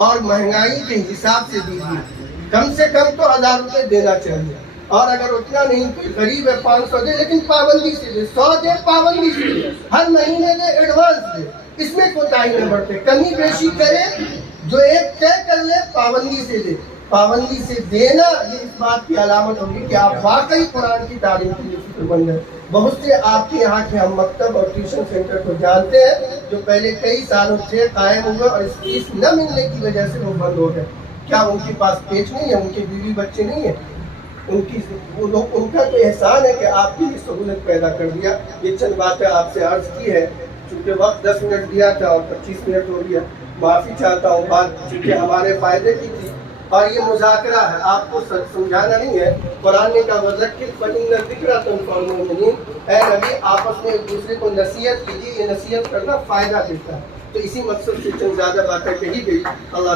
اور مہنگائی کے حساب سے دیجیے، کم سے کم تو 1000 روپے دینا چاہیے، اور اگر اتنا نہیں کوئی غریب ہے 500 دے، لیکن پابندی سے دے، 100 دے پابندی سے دے، ہر مہینے دے، ایڈوانس دے، اس میں کوتاہی نہ برتے، کمی بیشی کرے، جو ایک طے کر لے پابندی سے دے۔ پابندی سے دینا یہ اس بات کی علامت ہوگی کہ آپ واقعی قرآن کی تعلیم کے لیے فکر مند ہیں۔ بہت سے آپ کے یہاں کے ہم مکتب اور ٹیوشن سینٹر کو جانتے ہیں جو پہلے کئی سالوں سے قائم ہوئے اور اس فیس نہ ملنے کی وجہ سے وہ بند ہو گئے۔ کیا ان کے پاس پیچ نہیں ہے؟ ان کے بیوی بچے نہیں ہیں؟ ان کا تو احسان ہے کہ آپ کی سہولت پیدا کر دیا۔ یہ چند باتیں آپ سے عرض کی ہے، چونکہ وقت 10 منٹ دیا تھا اور 25 منٹ ہو گیا، معافی چاہتا ہوں، بات چونکہ ہمارے فائدے کی تھی اور یہ مذاکرہ ہے، آپ کو سمجھانا نہیں ہے۔ قرآن نے کہا وَذَكِّرْ فَإِنَّ الذِّكْرَىٰ تَنفَعُ الْمُؤْمِنِينَ، اے نبی آپس میں ایک دوسرے کو نصیحت کیجیے، یہ نصیحت کرنا فائدہ دیتا ہے۔ تو اسی مقصد سے چند زیادہ باتیں کہی گئی۔ اللہ